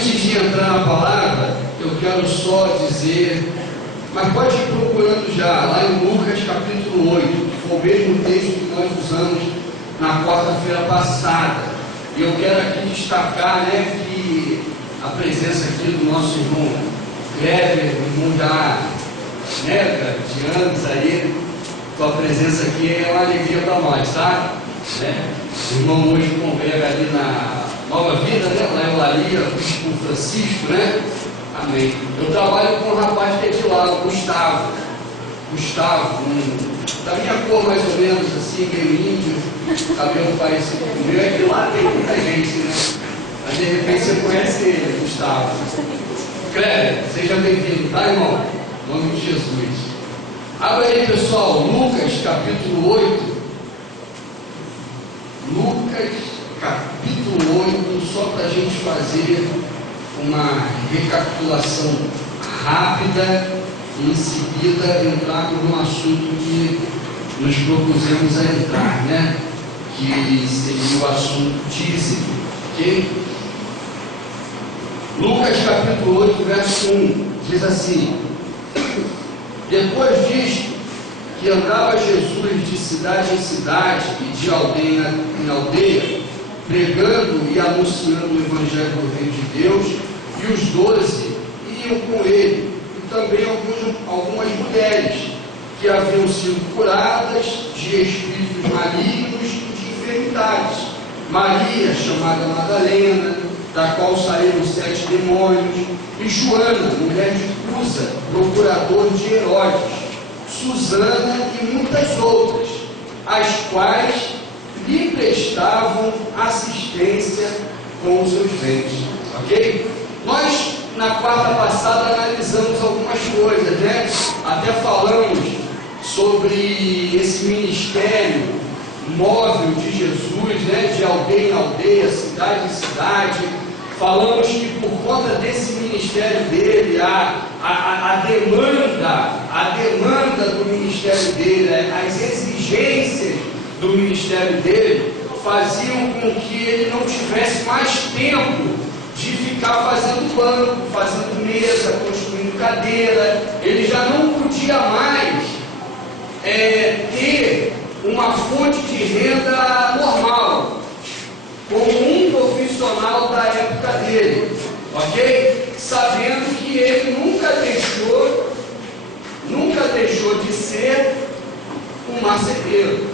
Antes de entrar na palavra, eu quero só dizer, mas pode ir procurando já, lá em Lucas capítulo 8, que foi o mesmo texto que nós usamos na quarta-feira passada. E eu quero aqui destacar, que a presença aqui do nosso irmão Kleber, irmão já, de anos aí, tua presença aqui é uma alegria para nós, tá? O irmão hoje congrega ali na Nova Vida, lá em Olaria, o Francisco, Amém. Eu trabalho com um rapaz que é de lá, o Gustavo, da minha cor mais ou menos, assim, meio índio, cabelo parecido com o meu. É que lá tem muita gente, Mas de repente você conhece ele, Gustavo. Kleber, seja bem-vindo, tá, irmão? Em nome de Jesus. Abra aí, pessoal, Lucas capítulo 8. Lucas capítulo 8, só para a gente fazer uma recapitulação rápida e em seguida entrar num assunto que nos propusemos a entrar, que seria o assunto dízimo, ok? Lucas capítulo 8, verso 1, diz assim: Depois disto, que andava Jesus de cidade em cidade e de aldeia em aldeia, pregando e anunciando o Evangelho do Reino de Deus, e os 12 iam com ele, e também algumas mulheres que haviam sido curadas de espíritos malignos e de enfermidades. Maria, chamada Madalena, da qual saíram 7 demônios, e Joana, mulher de Cusa, procurador de Herodes, Susana e muitas outras, as quais lhe prestavam assistência com os seus bens. Ok? Nós, na quarta passada, analisamos algumas coisas, Até falamos sobre esse ministério móvel de Jesus, de aldeia em aldeia, cidade em cidade. Falamos que por conta desse ministério dele, a demanda do ministério dele, as exigências do ministério dele, faziam com que ele não tivesse mais tempo de ficar fazendo banco, fazendo mesa, construindo cadeira. Ele já não podia mais ter uma fonte de renda normal, como um profissional da época dele, ok? Sabendo que ele nunca deixou de ser um marceneiro,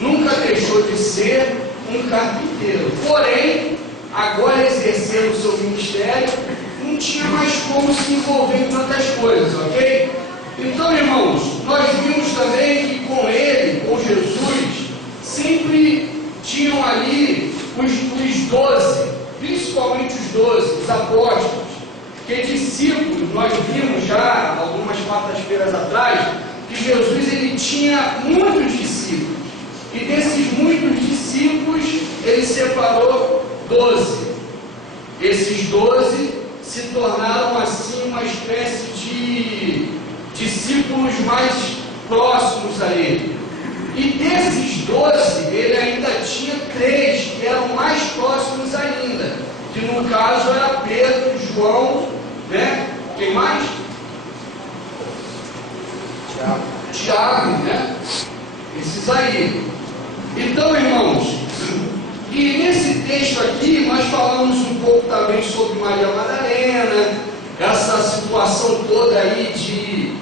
nunca deixou de ser um carpinteiro. Porém, agora exercendo o seu ministério, não tinha mais como se envolver em tantas coisas, ok? Então, irmãos, nós vimos também que com ele, com Jesus, sempre tinham ali os 12, principalmente os 12, os apóstolos, que discípulos, nós vimos já algumas quartas-feiras atrás, que Jesus ele tinha muitos discípulos, e desses muitos discípulos, ele separou 12. Esses 12 se tornaram assim uma espécie de discípulos mais próximos a ele. E desses 12, ele ainda tinha 3 que eram mais próximos ainda, que no caso era Pedro, João, Quem mais? Tiago, Esses aí. Então, irmãos, e nesse texto aqui nós falamos um pouco também sobre Maria Madalena, essa situação toda aí de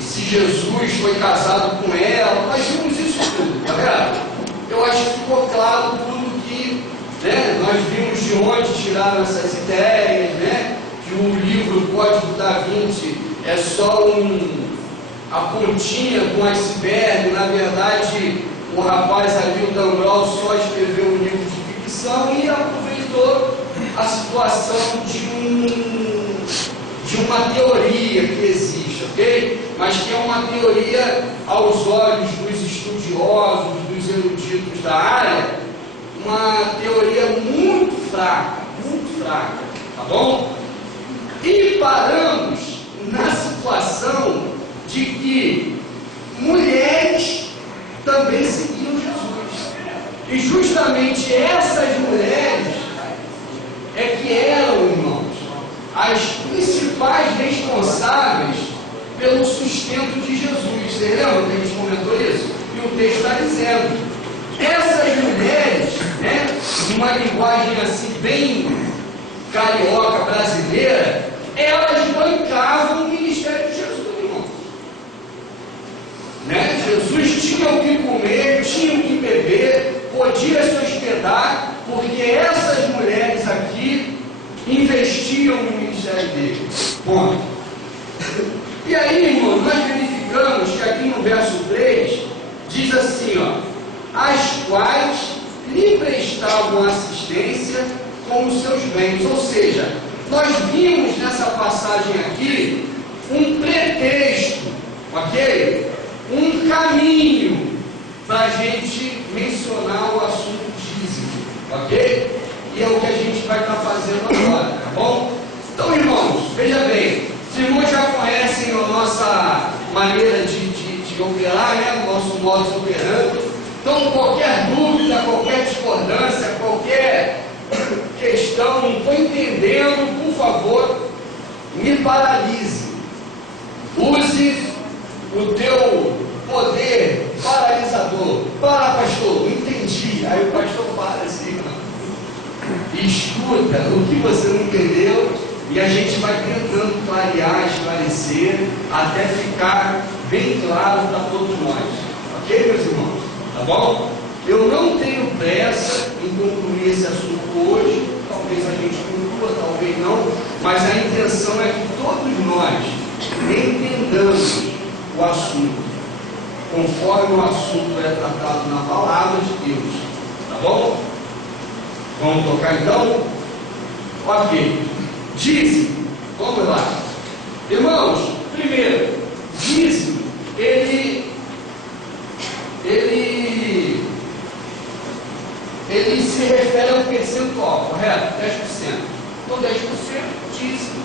se Jesus foi casado com ela. Nós vimos isso tudo, galera. Eu acho que ficou claro tudo que nós vimos de onde tiraram essas ideias, que o livro Código da Vinci é só a pontinha do iceberg. Na verdade, o rapaz ali, o Dan Brown, só escreveu um livro de ficção e aproveitou a situação de uma teoria que existe, ok? Mas que é uma teoria, aos olhos dos estudiosos, dos eruditos da área, uma teoria muito fraca, tá bom? E paramos na situação de que mulheres também seguiam Jesus. E justamente essas mulheres é responsáveis pelo sustento de Jesus. Você lembra que a gente comentou isso? E o texto está dizendo: essas mulheres, né, numa linguagem assim bem carioca brasileira, elas bancavam o ministério de Jesus, irmãos. Né? Jesus tinha o que comer, tinha o que beber, podia se hospedar, porque essas mulheres aqui investiam no ministério dele. Ponto. E aí, irmãos, nós verificamos que aqui no verso 3 diz assim, ó: as quais lhe prestavam assistência com os seus bens. Ou seja, nós vimos nessa passagem aqui um pretexto, ok? Um caminho para a gente mencionar o assunto dízimo, ok? E é o que a gente vai estar fazendo agora, tá bom? Então, irmãos, veja bem, os irmãos já conhecem a nossa maneira de operar, né? O nosso modus operandi. Então, qualquer dúvida, qualquer discordância, qualquer questão, não estou entendendo, por favor, me paralise. Use o teu poder paralisador. Para, pastor, não entendi. Aí o pastor para assim, e escuta o que você não entendeu, e a gente vai tentando clarear, esclarecer, até ficar bem claro para todos nós. Ok, meus irmãos? Tá bom? Eu não tenho pressa em concluir esse assunto hoje. Talvez a gente conclua, talvez não, mas a intenção é que todos nós entendamos o assunto, conforme o assunto é tratado na palavra de Deus. Tá bom? Vamos tocar então? Ok. Dízimo. Vamos lá. Irmãos, primeiro, dízimo, ele se refere a um percentual, correto? 10%. Então, 10%, dízimo,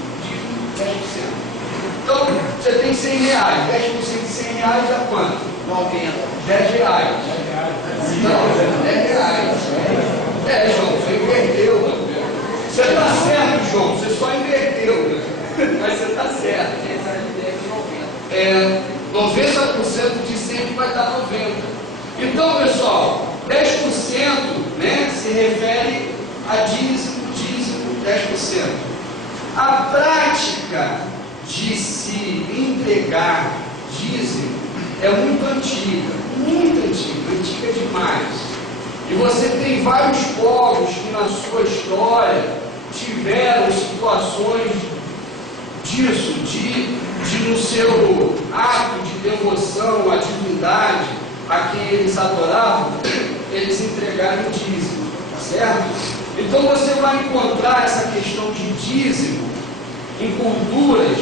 10%. Então, você tem 100 reais, 10% de 100 reais dá quanto? 90. 10 reais. Não, 10 reais. João, você inverteu. Você está certo, João, você só inverteu. Mas você está certo. 90% de 100 vai dar 90. Então, pessoal, 10%, né, se refere a dízimo, 10%. A prática de se entregar dízimo é muito antiga demais. E você tem vários povos que na sua história tiveram situações disso, de no seu ato de devoção à divindade a quem eles adoravam, eles entregaram o dízimo, certo? Então você vai encontrar essa questão de dízimo em culturas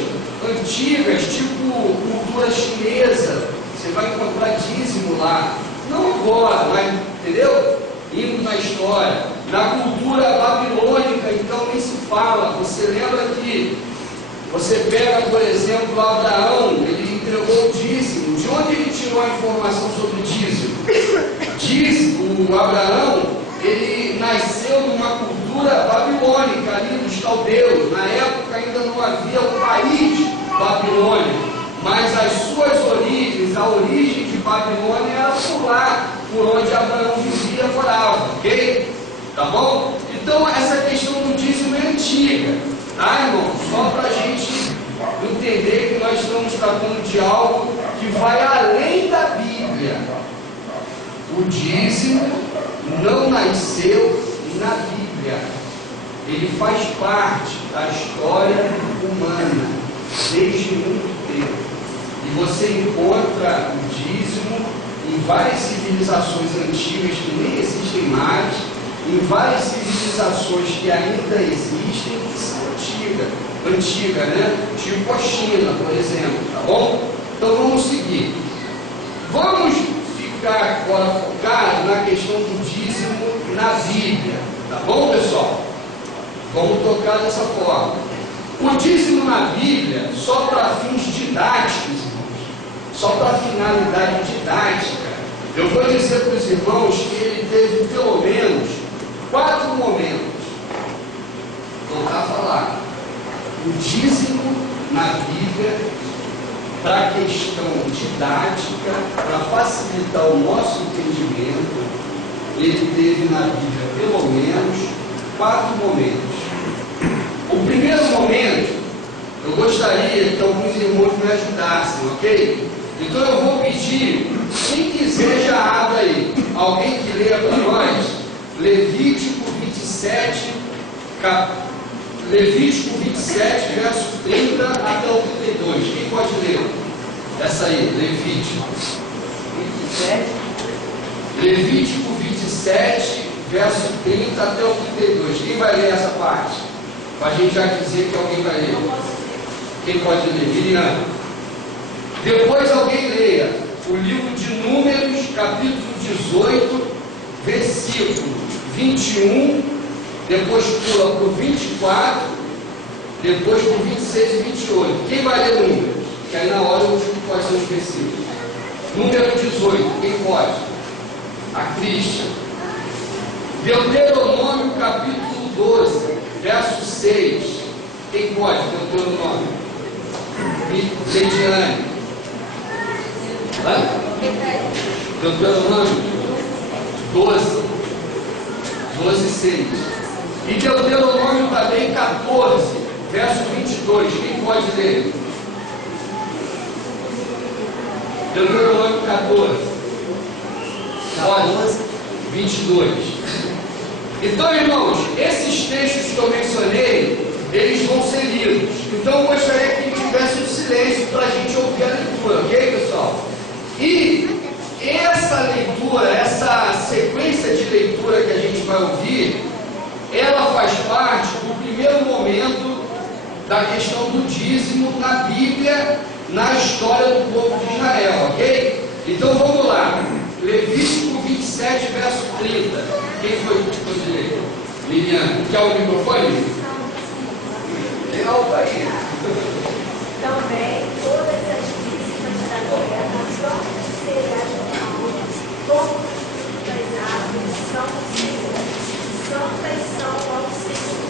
antigas, tipo cultura chinesa. Você vai encontrar dízimo lá, não agora, mas, entendeu? Indo na história. Na cultura babilônica, então, nem se fala. Você lembra que você pega, por exemplo, Abraão, ele entregou o dízimo. De onde ele tirou a informação sobre dízimo? O Abraão, ele nasceu numa cultura babilônica, ali dos caldeus. Na época ainda não havia o país Babilônia, mas as suas origens, a origem de Babilônia era por lá, por onde Abraão vivia, morava, ok? Tá bom? Então essa questão do dízimo é antiga, tá, irmão? Só para a gente entender que nós estamos tratando de algo que vai além da Bíblia. O dízimo não nasceu na Bíblia, ele faz parte da história humana desde muito tempo. E você encontra o dízimo em várias civilizações antigas que nem existem mais, em várias civilizações que ainda existem, que são antigas, né? Tipo a China, por exemplo, tá bom? Então vamos seguir. Vamos ficar agora focado na questão do dízimo na Bíblia, tá bom, pessoal? Vamos tocar dessa forma. O dízimo na Bíblia, só para fins didáticos, só para finalidade didática, eu vou dizer para os irmãos que ele teve pelo menos 4 momentos. Voltar a falar. O dízimo na Bíblia, para a questão didática, para facilitar o nosso entendimento, ele teve na Bíblia pelo menos 4 momentos. O primeiro momento, eu gostaria que alguns irmãos me ajudassem, ok? Então eu vou pedir, quem quiser já abre aí, alguém que leia para nós, Levítico 27, Levítico 27, verso 30 até o 32. Quem pode ler? Essa aí, Levítico 27, verso 30 até o 32. Quem vai ler essa parte? Para a gente já dizer que alguém vai ler. Quem pode ler? Miriam. Depois alguém leia o livro de Números, capítulo 18, versículo 21, depois pula para o 24, depois para o 26 e 28. Quem vai ler Números? Que aí na hora eu digo quais são os versículos. Número 18, quem pode? A Cristian. Deuteronômio, capítulo 12, verso 6. Quem pode? Deuteronômio. Leidiane. Deuteronômio 12, 6. E Deuteronômio também 14, verso 22. Quem pode ler? Deuteronômio 14, 22. Então, irmãos, esses textos que eu mencionei, eles vão ser lidos. Então, eu gostaria que tivesse um silêncio para a gente ouvir a leitura, ok, pessoal? E essa leitura, essa sequência de leitura que a gente vai ouvir, ela faz parte do primeiro momento da questão do dízimo na Bíblia, na história do povo de Israel, ok? Então vamos lá. Levítico 27, verso 30. Quem foi que pôde ler? Liliana. Quer o microfone? Tem algo aí. Também todas as dízimas da terra são cereais, como das árvores são santas são ao Senhor.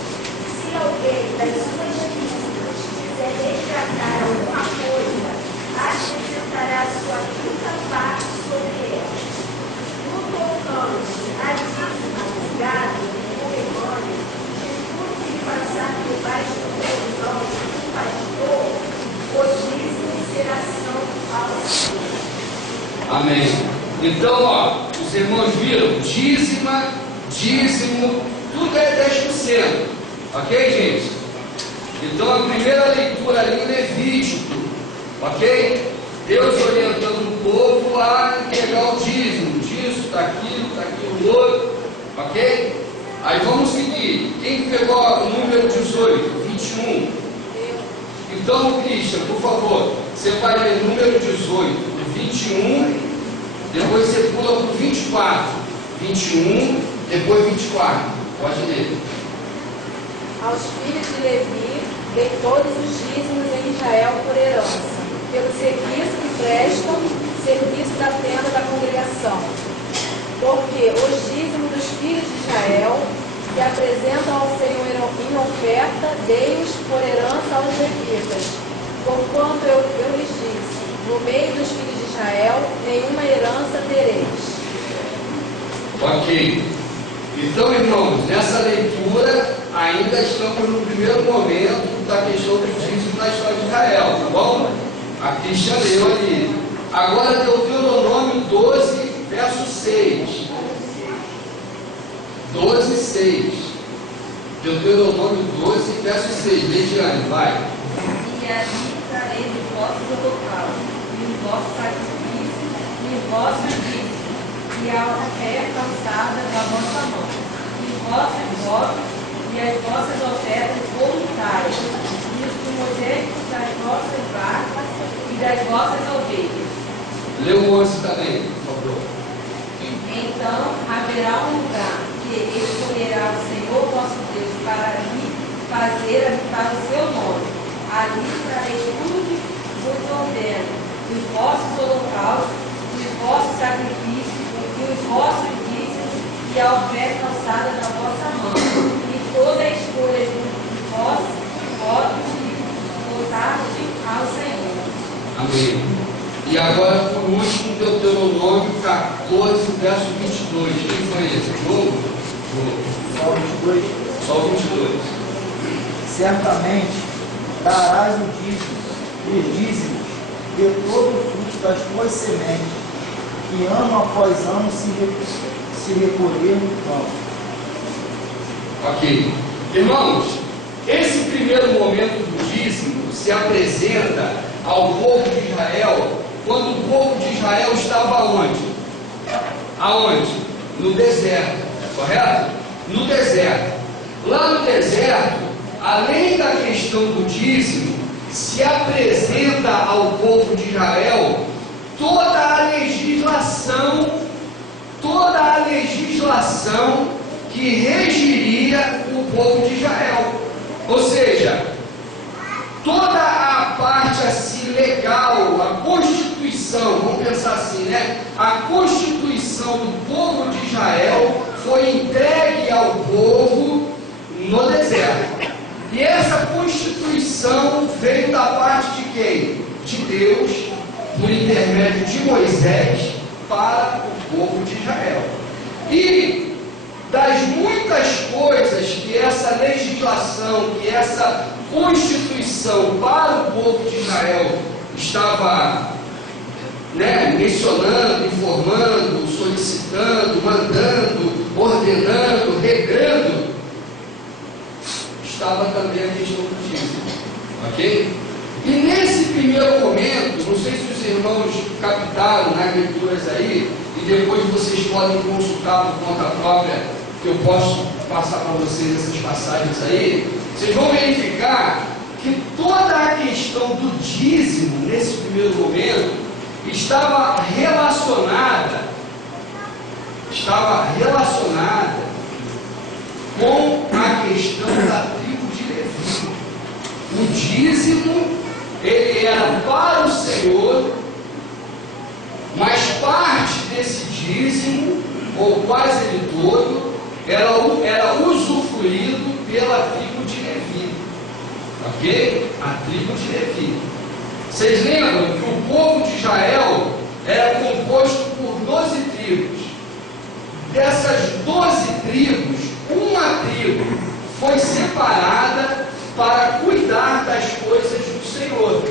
Se alguém das suas dízimas quiser resgatar alguma coisa, acrescentará sua quinta parte sobre ela. No tocante a dízima do gado, o rebanho, de tudo que passar debaixo do perdão do pastor, o dízimo será santo ao Senhor. Amém. Então, ó, os irmãos viram? Dízimo, tudo é 10%. Ok, gente? Então, a primeira leitura ali em Levítico, ok? Deus orientando o povo a entregar o dízimo, disso, daquilo, outro, ok? Aí vamos seguir. Quem pegou o número 18, 21? Então, Cristian, por favor, você vai ler número 18, 21, depois você pula para o 24. 21, depois 24. Pode ler. Aos filhos de Levi, dei todos os dízimos em Israel por herança, pelo serviço que prestam, serviço da tenda da congregação. Porque os dízimos dos filhos de Israel, que apresentam ao Senhor em oferta, dei-os por herança aos levitas. Porquanto eu lhes disse, no meio dos filhos de Israel, nenhuma herança tereis. Ok. Então, irmãos, nessa leitura, ainda estamos no primeiro momento da questão do dízimo na história de Israel, tá bom? A Cristian leu ali. Agora, Deuteronômio 12, verso 6. 12, 6. Deuteronômio 12, verso 6. Leidiane, vai. E ali trarei os vossos holocaustos, e os vossos sacrifícios, e os vossos dízimos, e a oferta alçada da vossa mão, e os vossos votos, e as vossas ofertas voluntárias, e os primogênitos das vossas vacas e das vossas ovelhas. Lê o 11 também, por favor. Então haverá um lugar que escolherá o Senhor vosso Deus para ali fazer habitar o seu nome. Ali trarei tudo que vos ordeno, os vossos holocaustos, os vossos sacrifícios, e os vossos dízimos, e a oferta alçada da vossa mão, e toda a escolha de vossos votos e votarmos 14, verso 22. Quem foi esse? Jogo? Só 22. Só o 22. Certamente darás o dízimo, os dízimos de todo o fruto das tuas sementes, que ano após ano se recolher no campo. Ok. Irmãos, esse primeiro momento do dízimo se apresenta ao povo de Israel quando o povo de Israel estava onde? Aonde? No deserto, correto? No deserto. Lá no deserto, além da questão do dízimo, se apresenta ao povo de Israel toda a legislação que regiria o povo de Israel. Ou seja, toda a parte assim legal, a Constituição, vamos pensar assim, né? A Constituição do povo de Israel foi entregue ao povo no deserto. E essa Constituição veio da parte de quem? De Deus, por intermédio de Moisés, para o povo de Israel. E das muitas coisas que essa legislação, que essa Constituição para o povo de Israel estava mencionando, informando, solicitando, mandando, ordenando, regrando, estava também a questão do dízimo, ok? E nesse primeiro momento, não sei se os irmãos captaram nas leituras aí, e depois vocês podem consultar por conta própria, que eu posso passar para vocês essas passagens aí, vocês vão verificar que toda a questão do dízimo, nesse primeiro momento, estava relacionada com a questão da tribo de Levi. O dízimo, ele era para o Senhor, mas parte desse dízimo, ou quase ele todo, era usufruído pela tribo de Levi. Ok? A tribo de Levi. Vocês lembram que o povo de Israel era composto por 12 tribos. Dessas 12 tribos, uma tribo foi separada para cuidar das coisas do Senhor.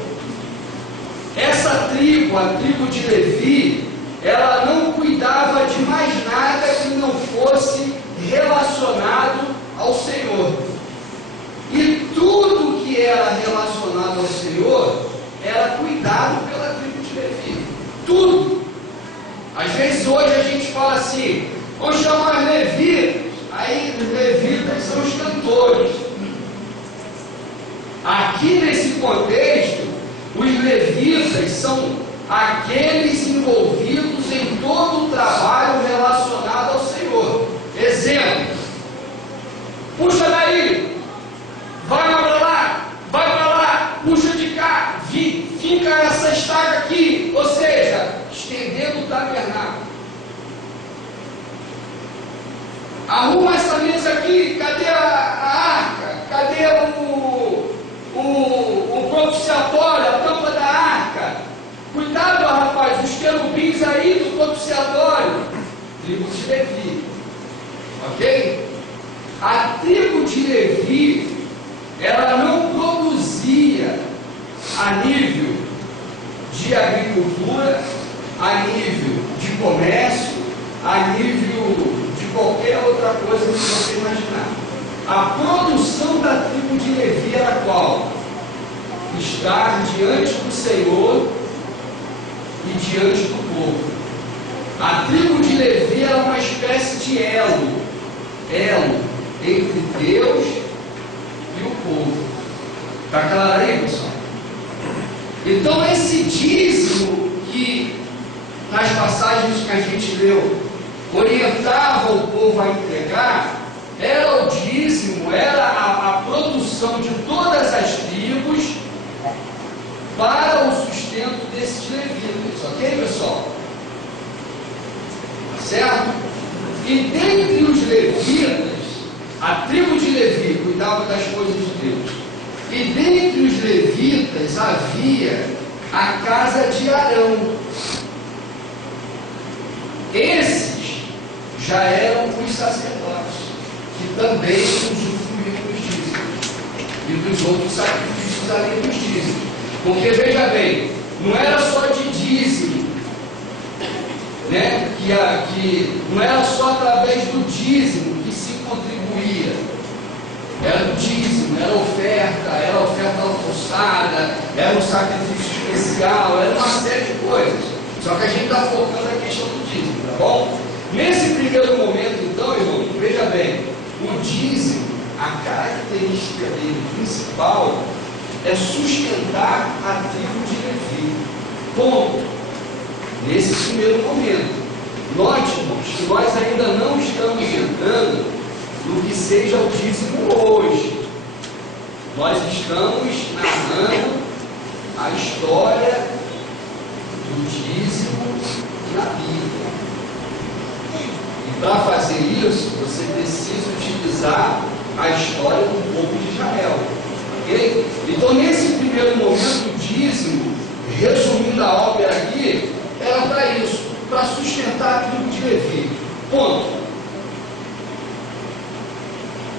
Essa tribo, a tribo de Levi, ela não cuidava de mais nada que não fosse relacionado ao Senhor. E tudo que era relacionado ao Senhor era cuidado pela tribo de Levi. Tudo. Às vezes hoje a gente fala assim, vamos chamar levitas. Aí os levitas são os cantores. Aqui nesse contexto, os levitas são aqueles envolvidos em todo o trabalho relacionado ao Senhor. Exemplo, puxa daí, vai para lá, puxa de cá, fica essa estaca aqui, ou seja, estendendo o tabernáculo. Arruma essa mesa aqui, cadê a arca? Cadê o propiciatório, a tampa da arca? Cuidado, rapaz, os querubins aí do propiciatório. Tribo de Levi. Ok? A tribo de Levi, ela não produzia a nível de agricultura, a nível de comércio, a nível de qualquer outra coisa que você imaginar. A produção da tribo de Levi era qual? Estar diante do Senhor e diante do povo. A tribo de Levi era uma espécie de elo entre Deus e o povo. Está claro aí, pessoal? Então esse dízimo que nas passagens que a gente leu orientava o povo a entregar, era o dízimo, era a produção de todas as tribos para o sustento desses levitas, ok, pessoal? Certo? E dentre os levitas, a tribo de Levi cuidava das coisas de Deus, e dentre os levitas havia a casa de Arão. Esses já eram os sacerdotes, que também usufruíam dos dízimos e dos outros sacrifícios além dos dízimos. Porque veja bem, não era só de dízimo, né? que não era só através do dízimo que se contribuía. Era o dízimo, era a oferta almoçada, era um sacrifício especial, era uma série de coisas. Só que a gente está focando na questão do dízimo, tá bom? Nesse primeiro momento, então, irmão, veja bem, o dízimo, a característica dele principal é sustentar a tribo de Levi. Ponto. Nesse primeiro momento. Note, irmãos, que nós ainda não estamos entrando no que seja o dízimo hoje. Nós estamos narrando a história do dízimo na Bíblia. E para fazer isso, você precisa utilizar a história do povo de Israel. Ok? Então, nesse primeiro momento, o dízimo, resumindo a ópera aqui, era para isso, para sustentar a tribo de Levi. Ponto.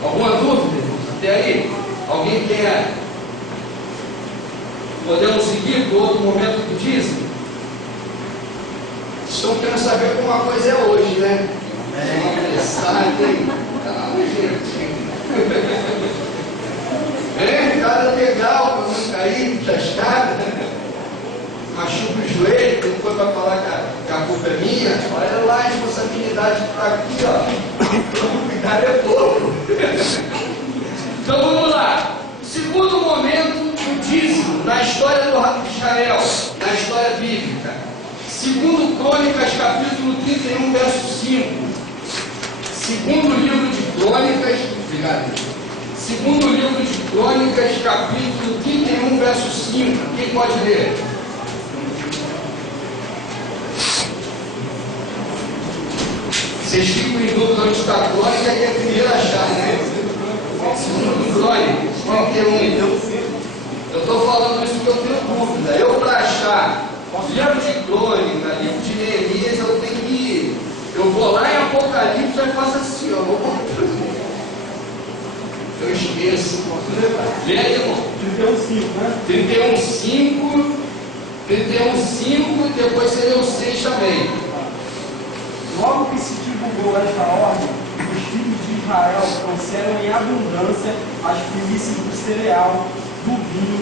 Alguma dúvida, irmãos? Até aí? Alguém quer? Podemos seguir para o outro momento do dízimo? Estão querendo saber como a coisa é hoje, né? Uma mensagem. Calma, gente. Cara legal para não cair da escada. Machuca o joelho, depois vai falar que a culpa é minha. Olha lá a responsabilidade que está aqui, ó. Cuidado é pouco. Então vamos lá. Segundo momento do dízimo na história de Israel, na história bíblica. Segundo Crônicas, capítulo 31, verso 5. Segundo livro de Crônicas, segundo livro de Crônicas, capítulo 31, verso 5. Quem pode ler? Vocês ficam em dúvida onde está a Crônica, que é a primeira a achar, né? Segundo Crônicas, 31. Eu estou falando isso porque eu tenho dúvida. Eu, para achar livro de Crônica, livro de Neemias, eu tenho que ir. Eu vou lá em Apocalipse e faço assim, ó. Eu esqueço. Lê aí, irmão. 31,5, né? 31,5. 31,5 e depois seria o 6 também. Logo que se divulgou esta ordem, os filhos de Israel trouxeram em abundância as primícias do cereal, do vinho,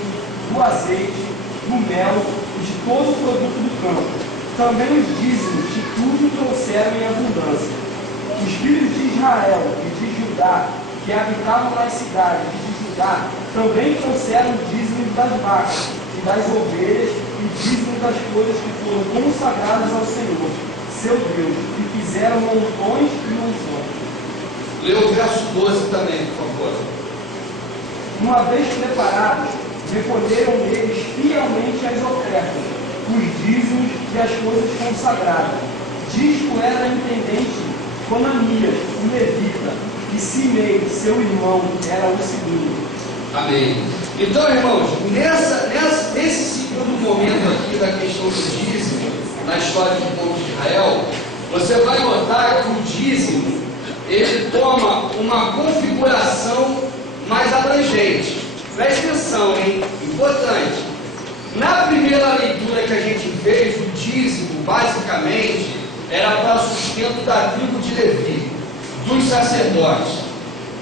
do azeite, do mel e de todo o produto do campo. Também os dízimos de tudo trouxeram em abundância. Os filhos de Israel e de Judá, que habitavam nas cidades de Judá, também trouxeram dízimos das vacas e das ovelhas e dízimos das coisas que foram consagradas ao Senhor, seu Deus, e fizeram montões e montões. Lê o verso 12 também, por favor. Uma vez preparados, recolheram eles fielmente as ofertas, os dízimos e as coisas consagradas. Disto era intendente Conanias, o levita, e Simei, seu irmão, era o segundo. Amém. Então, irmãos, nesse segundo momento aqui da questão do dízimo, na história do povo de Israel, você vai notar que o dízimo, ele toma uma configuração mais abrangente. Preste atenção, hein? Importante. Na primeira leitura que a gente fez, o dízimo, basicamente, era para sustento da tribo de Levi, dos sacerdotes.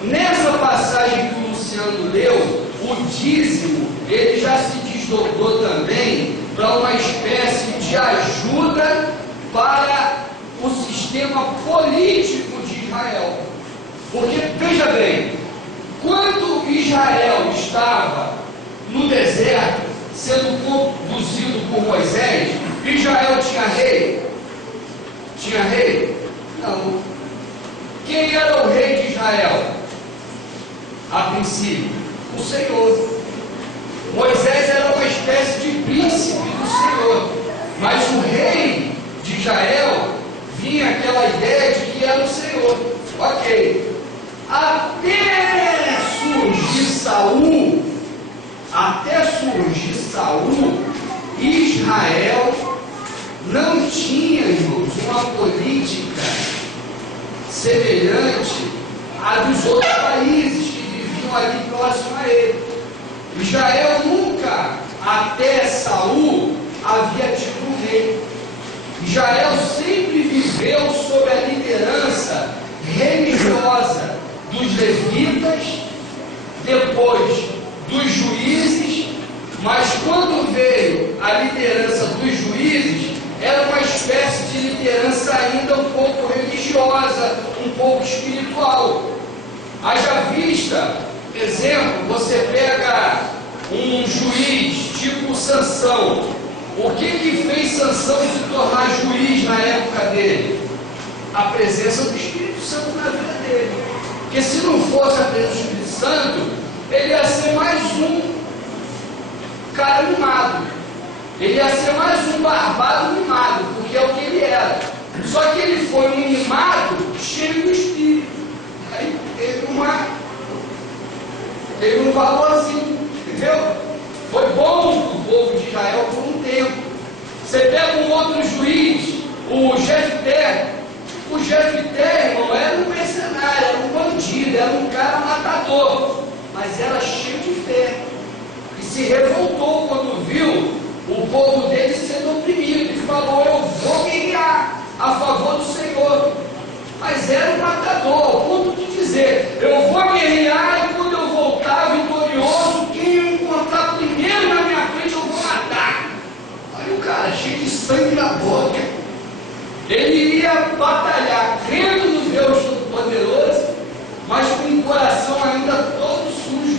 Nessa passagem que o Luciano leu, o dízimo, ele já se desdobrou também para uma espécie de ajuda para o sistema político de Israel. Porque, veja bem, quando Israel estava no deserto, sendo conduzido por Moisés, Israel tinha rei? Tinha rei? Não. Quem era o rei de Israel? A princípio, o Senhor. Moisés era uma espécie de príncipe do Senhor, mas o rei de Israel vinha aquela ideia de que era o Senhor. Ok. Até surgir Saul, Israel não tinha, irmãos, uma política semelhante à dos outros países que viviam ali próximo a ele. Israel nunca, até Saul, havia tido um rei. Israel sempre viveu sob a liderança religiosa dos levitas, depois dos juízes, mas quando veio a liderança dos juízes, era uma espécie de liderança ainda um pouco religiosa, um pouco espiritual. Haja vista, exemplo, você pega um juiz tipo Sansão. O que fez Sansão se tornar juiz na época dele? A presença do Espírito Santo na vida dele. Porque se não fosse a presença do Espírito Santo, ele ia ser mais um cara mimado. Ele ia ser mais um barbado mimado, porque é o que ele era. Só que ele foi um mimado cheio do Espírito. Aí teve um valorzinho, entendeu? Foi bom para o povo de Israel por um tempo. Você pega um outro juiz, o Jefté. O Jefté, irmão, era um mercenário, era um bandido, era um cara matador, mas era cheio de fé. E se revoltou quando viu o povo dele sendo oprimido e falou: eu vou guerrear a favor do Senhor. Mas era um matador, ao ponto de dizer: eu vou guerrear e quando eu voltar vitorioso, quem eu encontrar primeiro na minha frente eu vou matar. Olha o cara, cheio de sangue na boca. Ele ia batalhar, crendo no Deus Todo-Poderoso, mas com o coração ainda todo sujo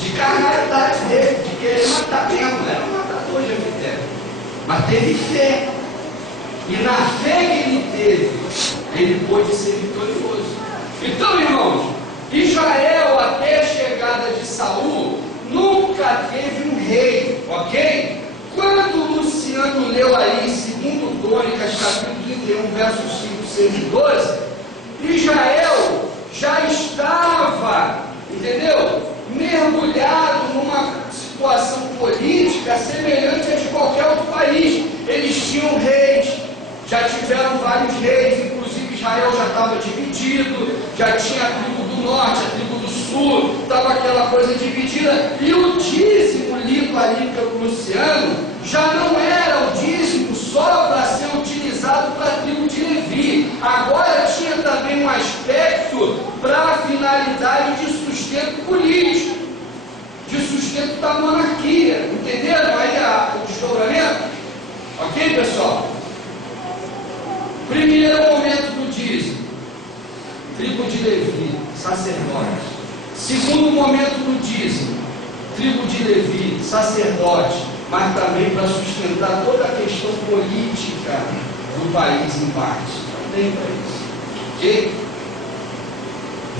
de carnalidade dele, de querer matar mesmo. Era um matador de Jefté, mas teve fé. E na fé que ele teve, ele pôde ser vitorioso. Então, irmãos, Israel, até a chegada de Saul, nunca teve um rei, ok? Quando Luciano leu aí, segundo Crônicas, capítulo 31, versos 5, 6 e 12, Israel já estava, entendeu? Mergulhado numa situação política semelhante a de qualquer outro país. Eles tinham reis, já tiveram vários reis, inclusive Israel já estava dividido, já tinha a tribo do norte, a tribo do sul, estava aquela coisa dividida, e o dízimo lido ali pelo Luciano já não era o dízimo só para ser utilizado para a tribo de Levi, agora tinha também um aspecto para a finalidade de sustento político, de sustento da monarquia. Entenderam aí o desdobramento? Ok, pessoal? Primeiro momento do dízimo, tribo de Levi, sacerdote. Segundo momento do dízimo, tribo de Levi, sacerdote, mas também para sustentar toda a questão política do país em parte. Também para isso. Ok?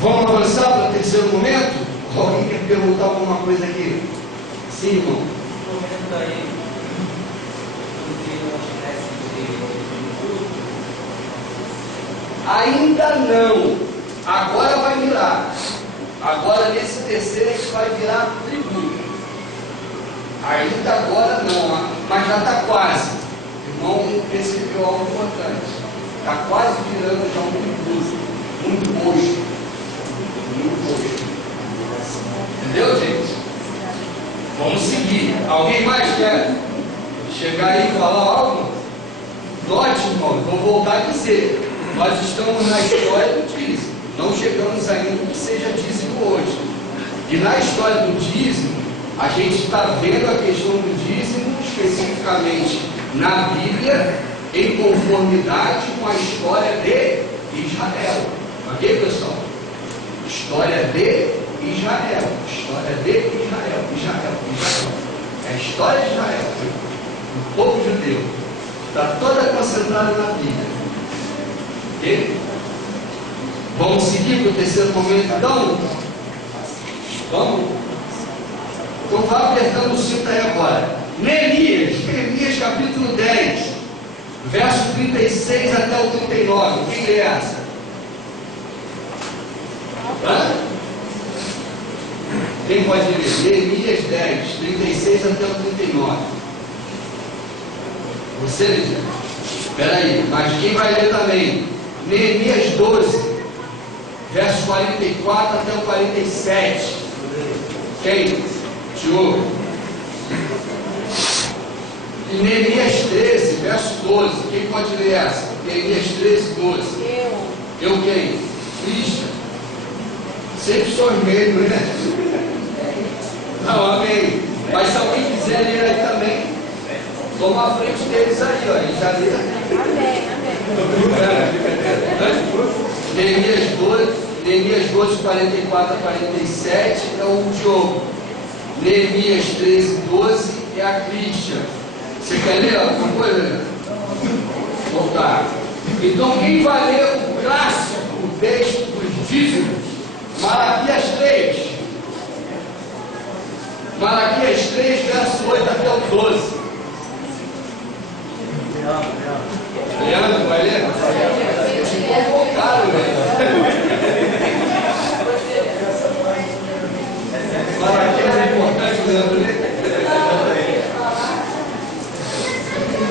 Vamos avançar para o terceiro momento? Alguém quer perguntar alguma coisa aqui? Sim, irmão. O momento aí, ainda não. Agora vai virar. Agora nesse terceiro a gente vai virar tributo. Ainda agora não, mas já está quase. O irmão percebeu algo importante. Está quase virando já um tributo. Muito roxo. Muito roxo. Entendeu, gente? Vamos seguir. Alguém mais quer chegar aí e falar algo? Note, irmão, vou voltar a dizer. Nós estamos na história do dízimo. Não chegamos ainda no que seja dízimo hoje. E na história do dízimo, a gente está vendo a questão do dízimo especificamente na Bíblia, em conformidade com a história de Israel. Ok, pessoal? História de Israel. História de Israel. Israel. É a história de Israel. O povo judeu. Está toda concentrada na Bíblia. Ok? Vamos seguir para o terceiro momento, então? Vamos? Então vá apertando o cinto aí agora. Neemias capítulo 10, verso 36 até o 39. Quem lê essa? Hã? Quem pode ler? Neemias 10, 36 até o 39. Você, Lígia? Espera aí, mas quem vai ler também? Neemias 12, versos 44 até o 47. Quem? Diogo. E Neemias 13, verso 12. Quem pode ler essa? Neemias 13, 12. Eu quem? Cristian. Sempre sou meio, né? Não, amém. Mas se alguém quiser ler aí também, toma a frente deles aí, ó. Eles já leram. Amém, Neemias 12, 44 a 47 é o Diogo. Neemias 13, 12 é a Cristian. Você quer ler alguma coisa? Então tá. Então quem vai ler o clássico, o texto dos dízimos? Malaquias 3. Malaquias 3, verso 8 até o 12. Leandro, vai ler? Te convocaram, velho. Malaquias é importante, Leandro, ler?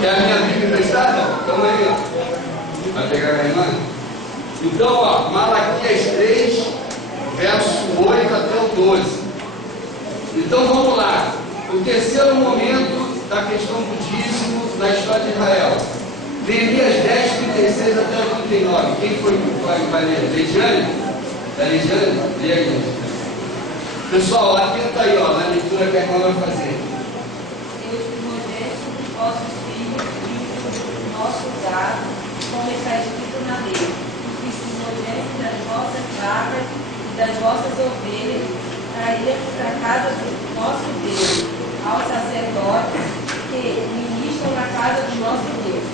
Quer a minha Bíblia emprestada? Então aí, ó. Vai pegar a irmã? Então, ó, Malaquias 3, verso 8 até o 12. Então vamos lá. O terceiro momento da questão do dízimo na história de Israel. Neemias 10, 36 até o 39. Quem foi que vai ler? Leidiane? Da Leidiane? Lê aí. Pessoal, atenta aí, ó, na leitura que a irmã vai fazer. Deus primogênito dos vossos filhos e do nosso gado, como está escrito na lei, os primogênitos das vossas vacas e das vossas ovelhas, traíamos a casa do nosso Deus, aos sacerdotes que ministram na casa do nosso Deus.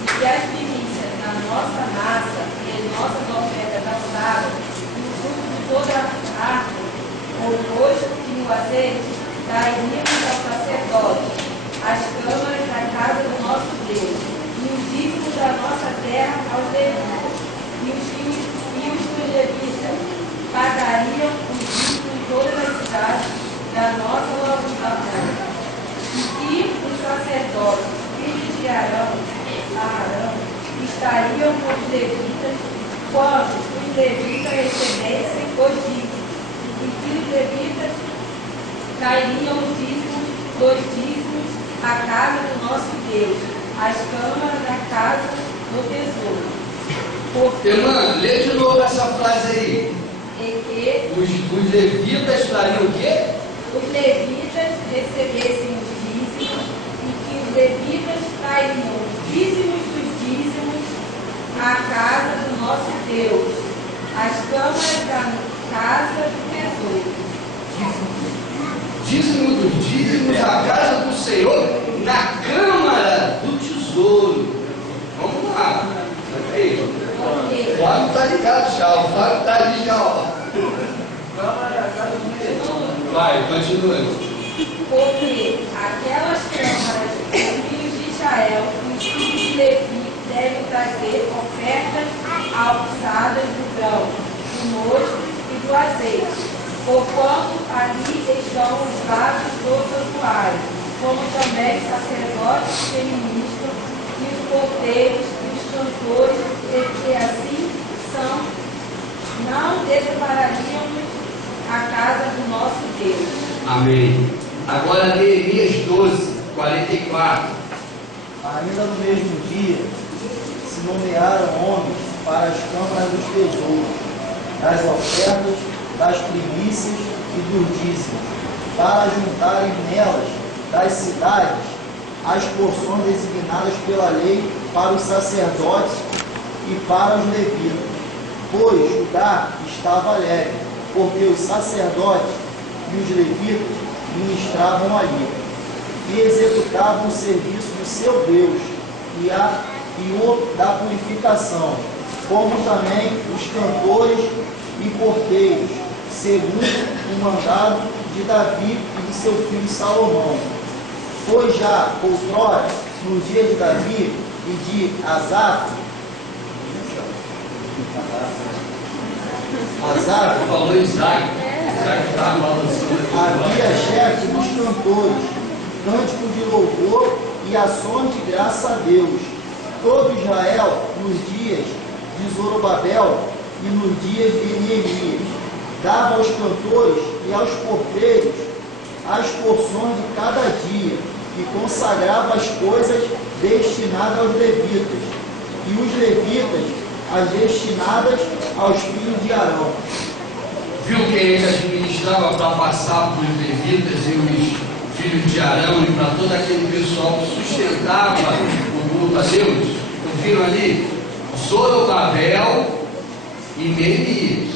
E que as primícias da nossa massa e as nossas ofertas alçadas, e o fruto de toda a árvore, ou roxo e o azeite, traímos ao sacerdote, as câmaras da casa do nosso Deus, e os dízimos da nossa terra aos levitas, e os levitas pagariam os dízimos de todas as cidades da nossa localidade. E os sacerdotes, filhos de Arão, estariam com os levitas, quando os levitas recebessem os dízimos, e que os levitas cairiam os dízimos, dos dízimos, à casa do nosso Deus, as câmaras da casa do tesouro. Irmã, lê de novo essa frase aí. E que Os levitas trariam o quê? os levitas recebessem os dízimos, e que os levitas trairiam os dízimos dos dízimos à casa do nosso Deus, as câmaras da casa do tesouro. Dízimo dos dízimos à casa do Senhor, na câmara do tesouro. Vamos lá. Aí. Porque O Fábio está ligado já, o Fábio está ali já, ó. Vai, continua. Porque aquelas câmaras dos filhos de Israel e os filhos de Levi devem trazer ofertas alçadas do grão, do mosto e do azeite, porquanto ali estão os vasos do santuário, como também os sacerdotes que ministram, e os porteiros e os cantores, e que assim são, não desamparariam a casa do nosso Deus. Amém. Agora Neemias 12, 44. Ainda no mesmo dia se nomearam homens para as câmaras dos tesouros, das ofertas, das primícias e dos dízimos, para juntarem nelas das cidades as porções designadas pela lei para os sacerdotes e para os levitas. Pois Judá estava alegre, porque os sacerdotes e os levitas ministravam ali e executavam o serviço do seu Deus e o da purificação, como também os cantores e porteiros, segundo o mandado de Davi e de seu filho Salomão. Foi já outrora, no dia de Davi e de Asaf, Falou Isaac. Isaac estava balançando. havia chefe dos cantores, cântico de louvor e ações de graça a Deus. Todo Israel, nos dias de Zorobabel e nos dias de Neemias, dava aos cantores e aos porteiros as porções de cada dia, e consagrava as coisas destinadas aos levitas, e os levitas as destinadas aos filhos de Arão. Viu que ele administrava para passar para os levitas e os filhos de Arão e para todo aquele pessoal que sustentava o culto a Deus? Viram ali? Zorobabel e Neemias.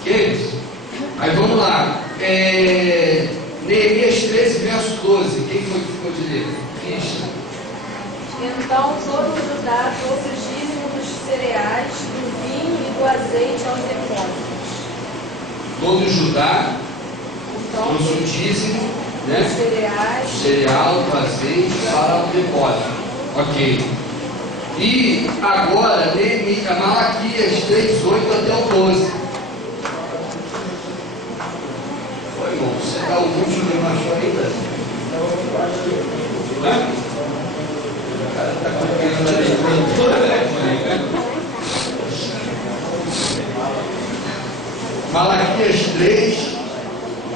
Ok? Aí vamos lá. Neemias 13, verso 12. Quem foi que ficou de ler? Cristo. Então todo o Judá trouxe os dízimos dos cereais, do vinho e do azeite aos depósitos. Todo Judá Então, trouxe o dízimo, né? os cereais, O cereal, o azeite para o depósito. Ok. E agora, Malaquias 3, 8 até o 12. Foi, irmão, você dá o último e mais ainda? O cara está copiando a leitura. Malaquias 3,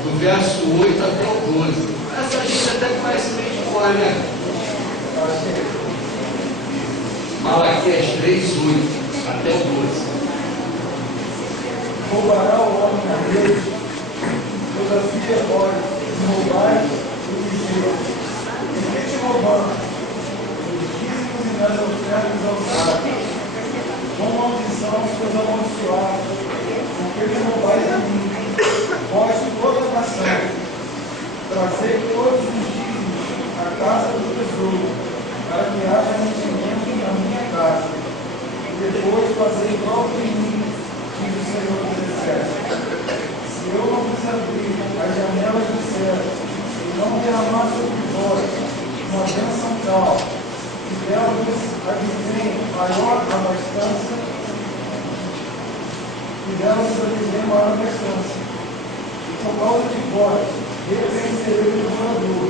do verso 8 até o 12. Essa gente até conhece meio de fora, né? Malaquias 3, 8 até o 12. Roubará o homem a Deus, toda filha olha, roubai o vigia. E que te roubando? Os dízimos e nas ofertas alçadas. Com maldição seus amaldiçoados, porque me roubais a mim. Vós toda a nação. Trazei todos os dízimos à casa do tesouro, para que haja mantimento na minha casa. E depois fazei prova em mim, diz o Senhor dos Exércitos. Se eu não vos abrir as janelas do céu, e não derramar sobre vós uma bênção tal, que dela-vos advém maior abastança, e dela-vos advém maior abastança. E por causa de vós, repreenderei o devorador,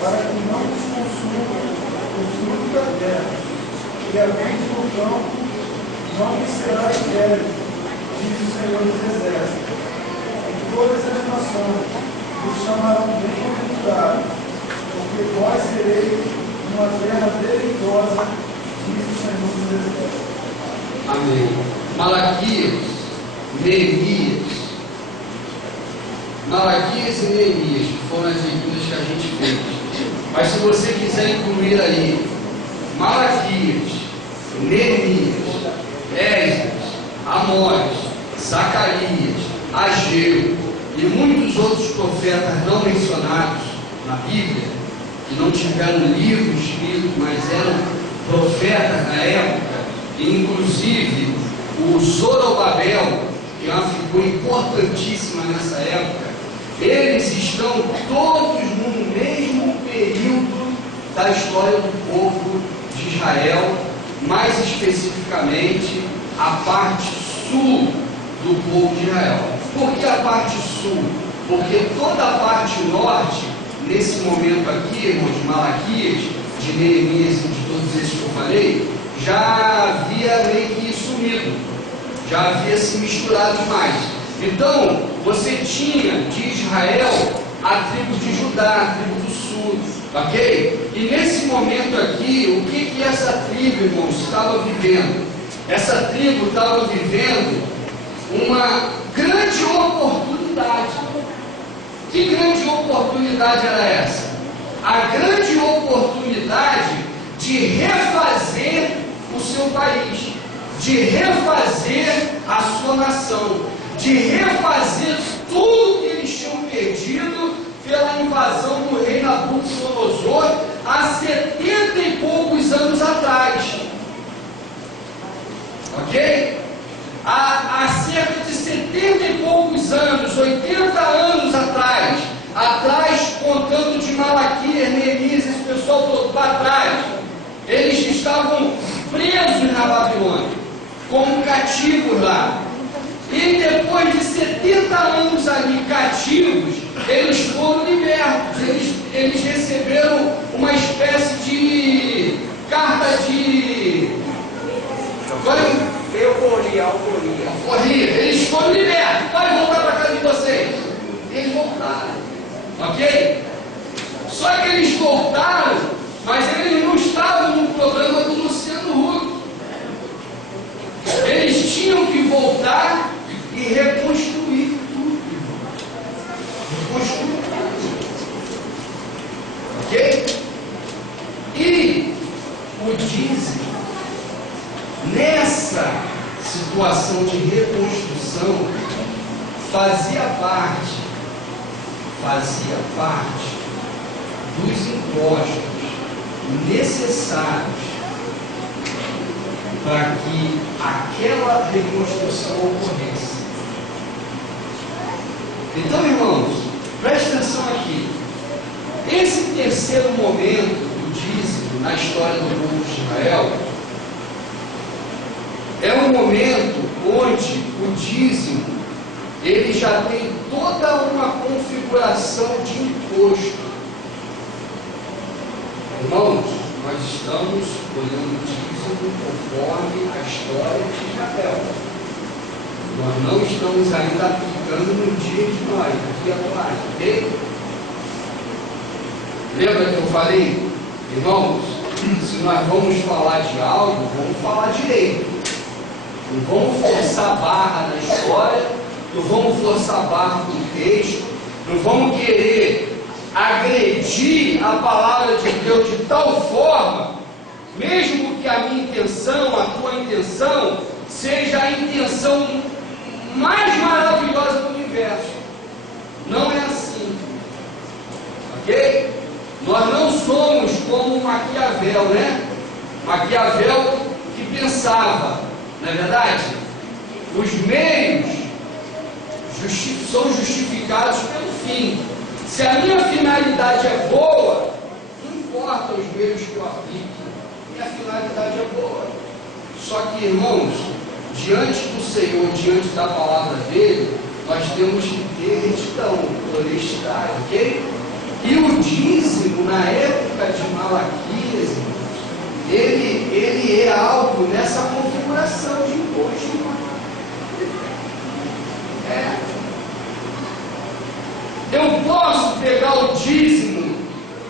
para que não vos consuma o fruto da terra, e a vende do campo não me será estéril, diz o Senhor dos Exércitos. E todas as nações vos chamarão bem-aventurados, porque vós sereis uma terra deleitosa, diz o Senhor dos Exércitos. Amém. Malaquias, Neemias. Malaquias e Neemias, que foram as leituras que a gente fez. Mas se você quiser incluir aí Malaquias, Neemias, Esdras, Amós, Zacarias, Ageu e muitos outros profetas não mencionados na Bíblia, que não tiveram livro escrito, mas eram profetas na época, e inclusive o Zorobabel, que é uma figura importantíssima nessa época, eles estão todos no mesmo período da história do povo de Israel, mais especificamente a parte sul do povo de Israel. Por que a parte sul? Porque toda a parte norte, nesse momento aqui, irmãos, de Malaquias, de Neemias e de todos esses que eu falei, já havia meio que sumido, já havia se misturado mais. Então, você tinha de Israel a tribo de Judá, a tribo do sul, ok? E nesse momento aqui, o que essa tribo, irmãos, estava vivendo? Essa tribo estava vivendo uma grande oportunidade. Que grande oportunidade era essa? A grande oportunidade de refazer o seu país, de refazer a sua nação, de refazer tudo que eles tinham perdido pela invasão do rei Nabucodonosor há 70 e poucos anos atrás. Ok? Há cerca de 70 e poucos anos, 80 anos atrás, contando de Malaquias, Neemias, esse pessoal todo para trás, eles estavam presos na Babilônia, como cativos lá. E depois de 70 anos ali cativos, eles foram libertos, eles receberam uma espécie de Ok? Só que eles voltaram, mas eles não estavam no programa do Luciano Huck. Eles tinham que voltar e reconstruir tudo. Reconstruir tudo. Ok? E o dízimo, nessa situação de reconstrução, fazia parte dos impostos necessários para que aquela reconstrução ocorresse. Então, irmãos, preste atenção aqui. Esse terceiro momento do dízimo na história do povo de Israel é um momento onde o dízimo ele já tem toda uma configuração de imposto. Irmãos, nós estamos olhando o dízimo conforme a história de Israel. Nós não estamos ainda aplicando no dia de nós, no dia atual, ok? Lembra que eu falei, irmãos, se nós vamos falar de algo, vamos falar direito. Não vamos forçar a barra na história, não vamos forçar a barra no texto, não vamos querer agredir a palavra de Deus de tal forma, mesmo que a minha intenção, a tua intenção, seja a intenção mais maravilhosa do universo. Não é assim. Ok? Nós não somos como Maquiavel, né? Maquiavel que pensava, não é verdade? Os meios são justificados pelo fim. Se a minha finalidade é boa, não importa os meios que eu aplique, minha finalidade é boa. Só que, irmãos, diante do Senhor, diante da palavra dele, nós temos que ter retidão, honestidade, ok? E o dízimo, na época de Malaquias, ele é algo nessa configuração de imposto. Eu posso pegar o dízimo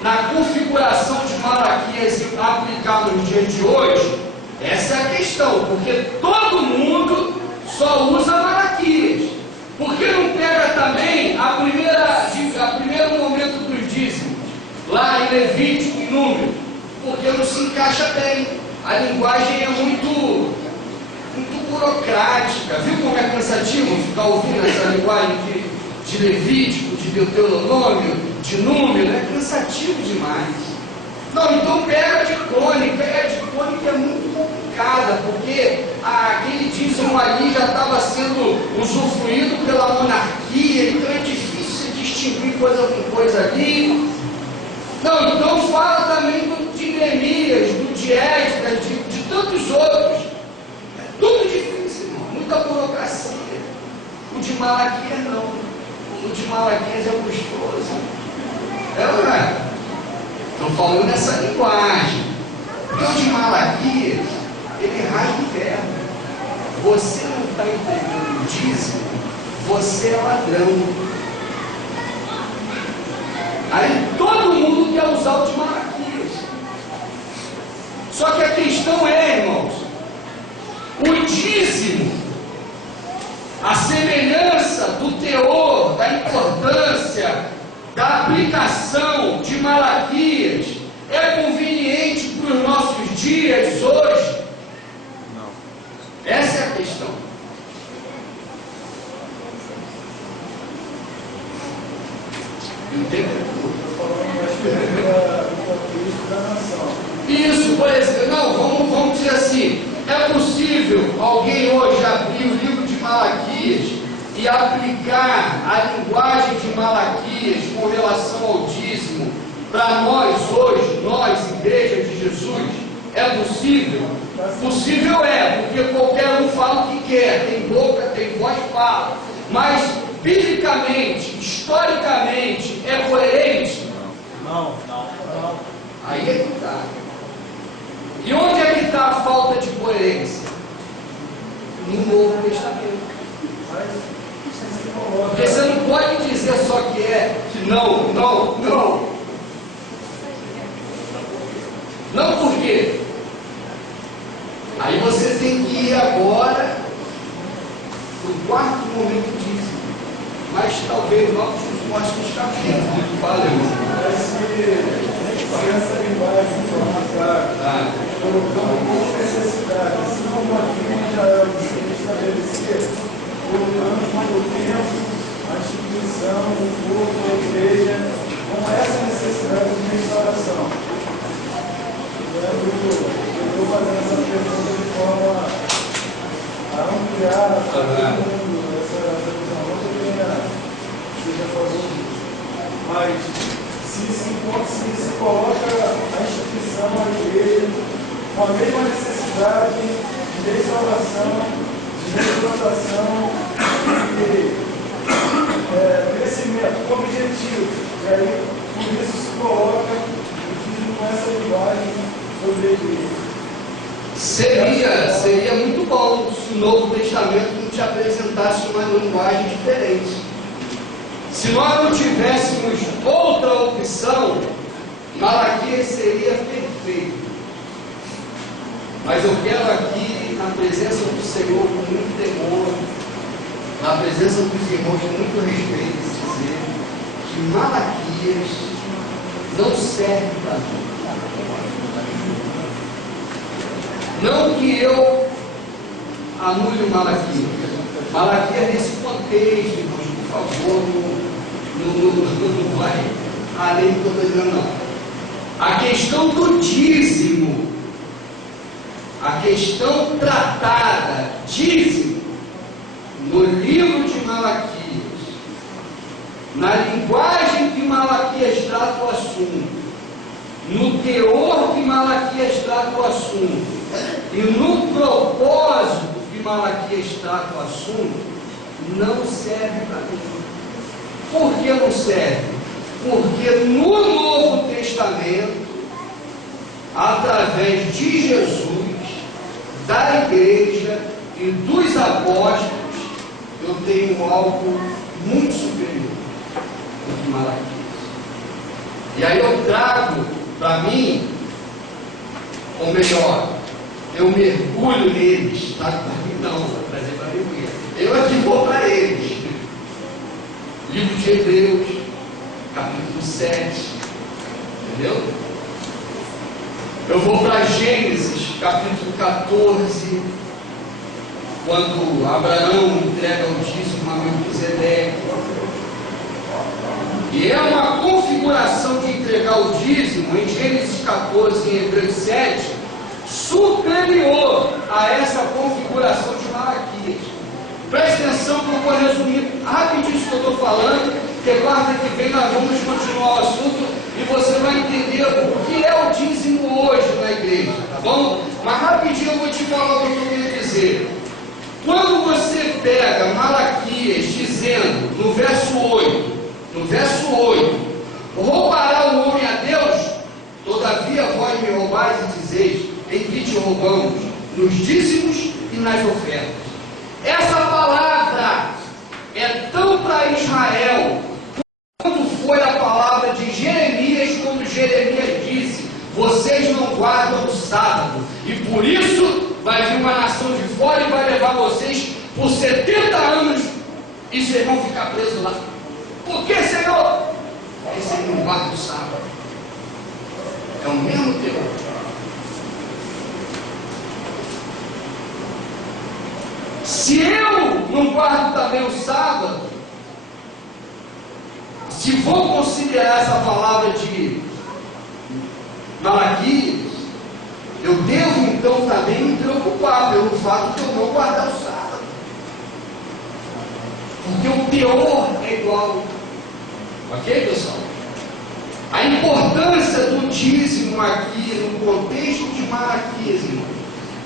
na configuração de Malaquias e aplicar nos dias de hoje? Essa é a questão, porque todo mundo só usa Malaquias. Por que não pega também a primeiro momento dos dízimos, lá em Levítico, em Número? Porque não se encaixa bem. A linguagem é muito burocrática. Viu como é cansativo ficar ouvindo essa linguagem de Levítico, de Deuteronômio, de Número? É cansativo demais. Não, então pega a de crônica. A de crônica é muito complicada, porque aquele dízimo ali já estava sendo usufruído pela monarquia, então é difícil distinguir coisa com coisa ali. Não, então fala também de Neemias, do de Esdras, de tantos outros. É tudo difícil, irmão, muita burocracia. O de Malaquias não. O de Malaquias é gostoso. É ou não é? Estou falando nessa linguagem. Porque o de Malaquias, ele rasga o verbo. Você não está entregando o dízimo, você é ladrão. Aí todo mundo quer usar o de Malaquias. Só que a questão é, irmãos, o dízimo, a semelhança do teor, da importância, da aplicação de Malaquias, é conveniente para os nossos dias hoje? Não. Essa é a questão. Isso, por exemplo, não, vamos dizer assim, é possível alguém hoje abrir o livro de Malaquias e aplicar a linguagem de Malaquias com relação ao dízimo para nós hoje, nós, Igreja de Jesus? É possível? Possível é, porque qualquer um fala o que quer, tem boca, tem voz, fala, mas biblicamente, historicamente, é coerente? Não. Aí é que está. E onde é que está a falta de coerência? No Novo Testamento. Porque você não pode dizer só que Não, não, não. Não por quê? Aí você tem que ir agora no quarto momento disso. Mas talvez nós nos próximos capítulos. Valeu. Essa linguagem formatada, colocando como necessidade, assim como aqui em Israel se estabelecer, colocando o tempo, a instituição, o povo, a igreja, com essa necessidade de restauração. Eu estou fazendo essa pergunta de forma a ampliar a todo mundo essa visão. Não que você já falou disso, mas se coloca a instituição, a igreja, com a mesma necessidade de restauração, de replantação, de crescimento, com objetivo. E aí, por isso se coloca o dízimo com essa linguagem sobre a igreja. Seria muito bom se o Novo Testamento não te apresentasse uma linguagem diferente. Se nós não tivéssemos outra opção, Malaquias seria perfeito. Mas eu quero aqui, na presença do Senhor, com muito temor, na presença dos irmãos, com muito respeito, dizer que Malaquias não serve para mim. Não que eu anule o Malaquias. Malaquias nesse contexto, irmãos, por favor, não vai além do que eu estou dizendo, não. A questão do dízimo, a questão tratada, dízimo, no livro de Malaquias, na linguagem que Malaquias trata o assunto, no teor que Malaquias trata o assunto, e no propósito que Malaquias trata o assunto, não serve para mim. Por que não serve? Porque no Novo Testamento, através de Jesus, da igreja e dos apóstolos, eu tenho algo muito superior do que Malaquias. E aí eu trago para mim, ou melhor, eu mergulho neles, tá? Não, vou trazer para mim. Eu aqui vou para eles. Livro de Hebreus, capítulo 7, entendeu? Eu vou para Gênesis, capítulo 14, quando Abraão entrega o dízimo a Melquisedeque. E é uma configuração de entregar o dízimo em Gênesis 14 e em Hebreus 7, superior a essa configuração de Malaquias. Preste atenção que eu vou resumir rapidinho isso que eu estou falando, porque quarta que vem nós vamos continuar o assunto e você vai entender o que é o dízimo hoje na igreja, tá bom? Mas rapidinho eu vou te falar o que eu queria dizer. Quando você pega Malaquias dizendo no verso 8, roubará o homem a Deus? Todavia vós me roubais e dizeis, em que te roubamos? Nos dízimos e nas ofertas. Essa palavra é tão para Israel quanto foi a palavra de Jeremias, quando Jeremias disse: vocês não guardam o sábado, e por isso vai vir uma nação de fora e vai levar vocês por 70 anos e vocês vão ficar presos lá. Por que, Senhor? Porque vocês não guardam o sábado. É o mesmo teor. Se eu não guardo também o sábado, se vou considerar essa palavra de Malaquias, eu devo então também me preocupar pelo fato de eu não guardar o sábado. Porque o teor é igual. Ok, pessoal? A importância do dízimo aqui, no contexto de Malaquias, irmão,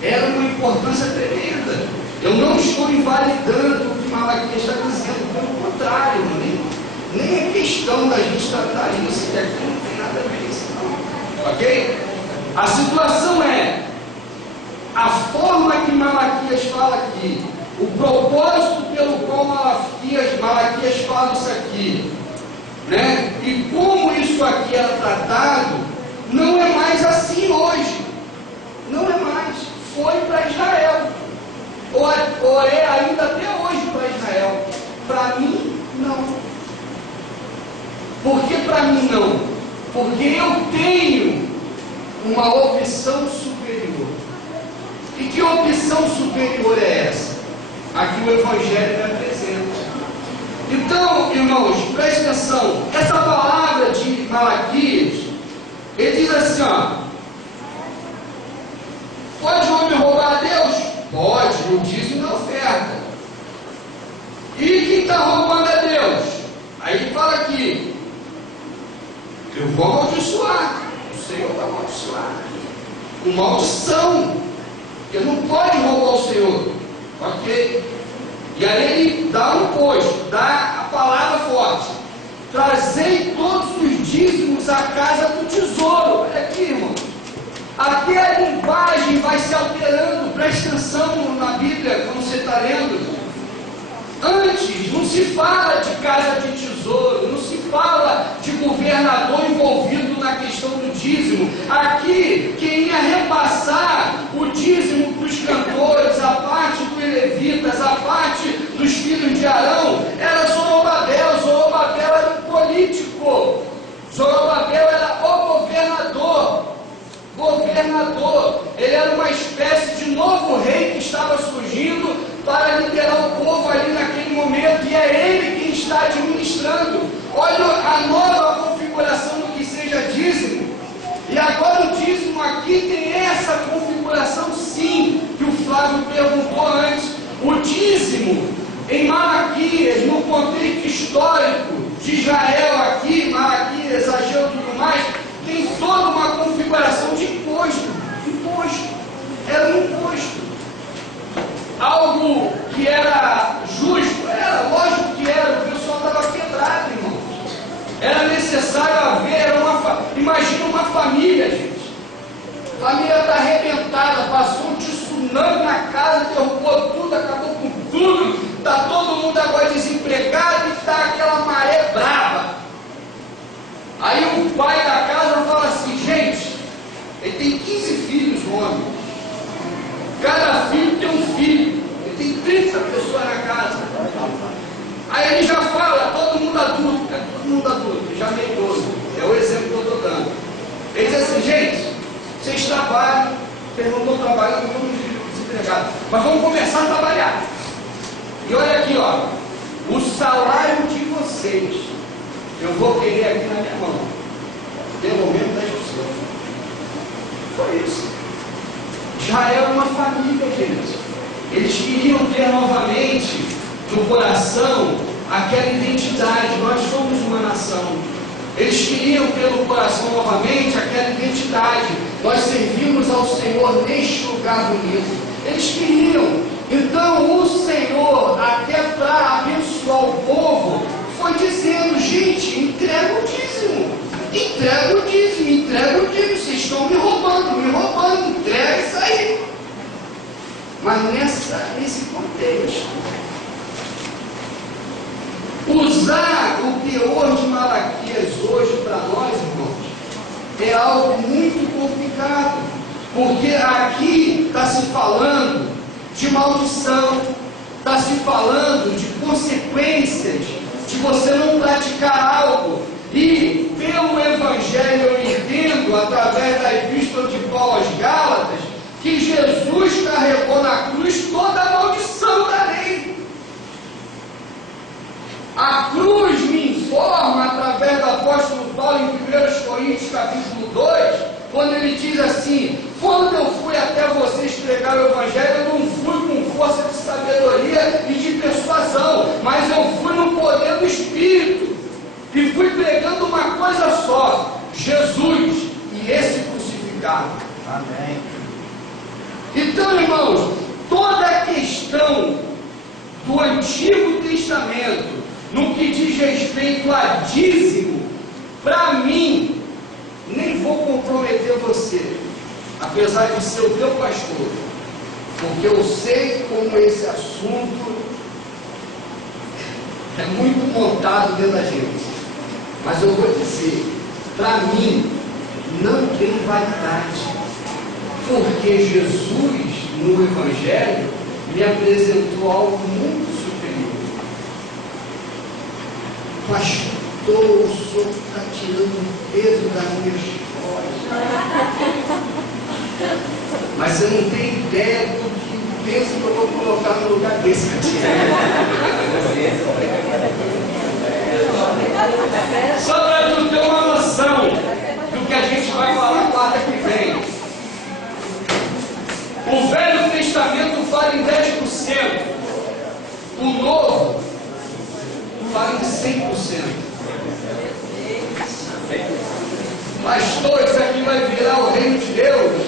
era uma importância tremenda. Eu não estou invalidando o que Malaquias está dizendo, pelo contrário, nem é questão da gente tratar isso, que aqui não tem nada a ver com isso, não. Ok? A situação é a forma que Malaquias fala aqui, o propósito pelo qual Malaquias fala isso aqui, né? e como isso aqui era tratado, não é mais assim hoje. Não é mais. Foi para Israel. Ou é ainda até hoje para Israel. Para mim, não. Por que para mim não? Porque eu tenho uma opção superior. E que opção superior é essa? Aqui o Evangelho me apresenta. Então, irmãos, preste atenção. Essa palavra de Malaquias, ele diz assim, ó: pode o homem roubar a Deus? Pode, o dízimo da oferta. E quem está roubando a Deus? Aí ele fala aqui: eu vou amaldiçoar. O Senhor vai amaldiçoar. Com maldição. Porque não pode roubar o Senhor. Ok? E aí ele dá um posto, dá a palavra forte: trazei todos os dízimos à casa do tesouro. Olha aqui, irmão. Aqui a linguagem vai se alterando. Preste atenção na Bíblia, quando você está lendo. Antes não se fala de casa de tesouro, não se fala de governador envolvido na questão do dízimo. Aqui, quem ia repassar o dízimo para os cantores, a parte dos levitas, a parte dos filhos de Arão, era Zorobabel. Zorobabel era um político. Zorobabel era o governador. Ele era uma espécie de novo rei que estava surgindo para liderar o povo ali naquele momento, e é ele quem está administrando. Olha a nova configuração do que seja dízimo. E agora o dízimo aqui tem essa configuração, sim, que o Flávio perguntou antes. O dízimo em Malaquias, no contexto histórico de Israel aqui, Malaquias, Ageu e tudo mais, tem toda uma configuração de imposto. Era um imposto. Algo que era justo, era, lógico que era, o pessoal estava quebrado, irmão. Era necessário haver imagina uma família, gente. A família está arrebentada, passou um tsunami na casa, derrubou tudo, acabou com tudo, está todo mundo agora desempregado e está aquela maré brava. Aí o pai da casa fala assim: gente, ele tem 15 filhos, homem. Cada filho tem um filho. Ele tem 30 pessoas na casa. Aí ele já fala: todo mundo adulto, já meio idoso. É o exemplo que eu estou dando. Ele diz assim: gente, vocês trabalham, vocês não estão trabalhando, estão desempregados, mas vamos começar a trabalhar. E olha aqui, ó, o salário de vocês, eu vou querer aqui na minha mão, pelo menos 10%. Foi isso. Já era uma família, gente. Eles queriam ter novamente no coração aquela identidade. Nós somos uma nação. Eles queriam ter no coração novamente aquela identidade. Nós servimos ao Senhor neste lugar bonito. Eles queriam. Então o Senhor, até para abençoar o povo, foi dizendo: gente, entrega o dízimo. Entrega o dízimo, vocês estão me roubando, entrega isso aí. Mas nesse contexto, usar o teor de Malaquias hoje para nós, irmãos, é algo muito complicado, porque aqui está se falando de maldição, está se falando de consequências de você não praticar algo. E pelo Evangelho eu entendo, através da epístola de Paulo aos Gálatas, que Jesus carregou na cruz toda a maldição da lei. A cruz me informa, através do apóstolo Paulo em 1 Coríntios capítulo 2, quando ele diz assim: quando eu fui até vocês pregar o Evangelho, eu não fui com força de sabedoria e de persuasão, mas eu fui no poder do Espírito. E fui pregando uma coisa só: Jesus e esse crucificado. Amém. Então, irmãos, toda a questão do Antigo Testamento, no que diz respeito a dízimo, para mim, nem vou comprometer você, apesar de ser o teu pastor, porque eu sei como esse assunto é muito montado dentro da gente. Mas eu vou dizer, para mim, não tem vaidade. Porque Jesus, no Evangelho, me apresentou algo muito superior. Pastor, o senhor está tirando o peso das minhas costas. Mas você não tem ideia do que peso que eu vou colocar no lugar desse. Só para tu ter uma noção do que a gente vai falar quarta que vem. O Velho Testamento fala em 10%. O Novo fala em 100%. Pastor, isso aqui vai virar o reino de Deus.